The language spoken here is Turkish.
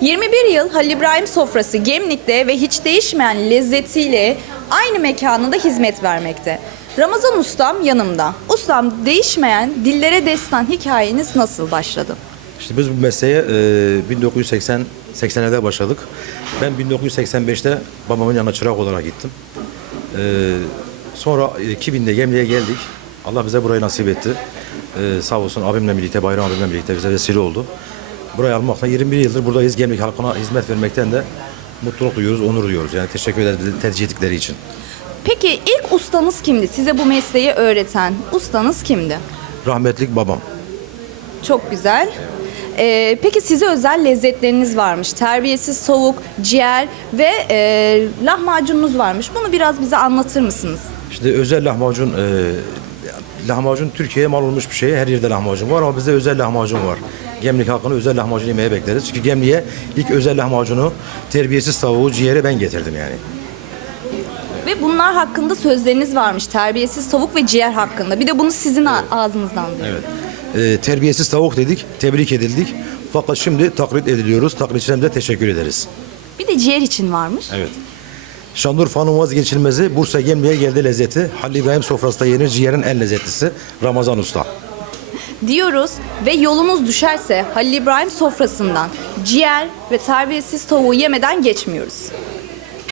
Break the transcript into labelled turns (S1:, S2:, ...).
S1: 21 yıl Halil İbrahim sofrası Gemlik'te ve hiç değişmeyen lezzetiyle aynı mekanında hizmet vermekte. Ramazan Ustam yanımda. Ustam değişmeyen dillere destan hikayeniz nasıl başladı?
S2: İşte biz bu mesleğe e, 1980 80'lerde başladık. Ben 1985'te babamın yanına çırak olarak gittim. E, sonra 2000'de Gemli'ye geldik. Allah bize burayı nasip etti. E, sağ olsun abimle birlikte, Bayram abimle birlikte bize vesile oldu. Burayı almakla 21 yıldır buradayız. Gemlik halkına hizmet vermekten de mutluluk duyuyoruz, onur duyuyoruz. Yani teşekkür ederiz bizi tercih ettikleri için.
S1: Peki ilk ustanız kimdi? Size bu mesleği öğreten ustanız kimdi?
S2: Rahmetlik babam.
S1: Çok güzel. Ee, peki size özel lezzetleriniz varmış. Terbiyesiz tavuk, ciğer ve e, lahmacununuz varmış. Bunu biraz bize anlatır mısınız?
S2: İşte özel lahmacun, e, lahmacun Türkiye'ye mal olmuş bir şey. Her yerde lahmacun var ama bizde özel lahmacun var. Gemlik halkını özel lahmacun yemeye bekleriz. Çünkü Gemlik'e ilk özel lahmacunu, terbiyesiz tavuğu, ciğeri ben getirdim yani.
S1: Ve bunlar hakkında sözleriniz varmış. Terbiyesiz tavuk ve ciğer hakkında. Bir de bunu sizin ağzınızdan duyuyorum.
S2: Evet. E, terbiyesiz tavuk dedik, tebrik edildik. Fakat şimdi taklit ediliyoruz. Taklitçilerimize teşekkür ederiz.
S1: Bir de ciğer için varmış.
S2: Evet. Şanlıurfa'nın vazgeçilmezi Bursa Gemliğe geldi lezzeti. Halil İbrahim sofrasında yenir ciğerin en lezzetlisi Ramazan Usta.
S1: Diyoruz ve yolunuz düşerse Halil İbrahim sofrasından ciğer ve terbiyesiz tavuğu yemeden geçmiyoruz.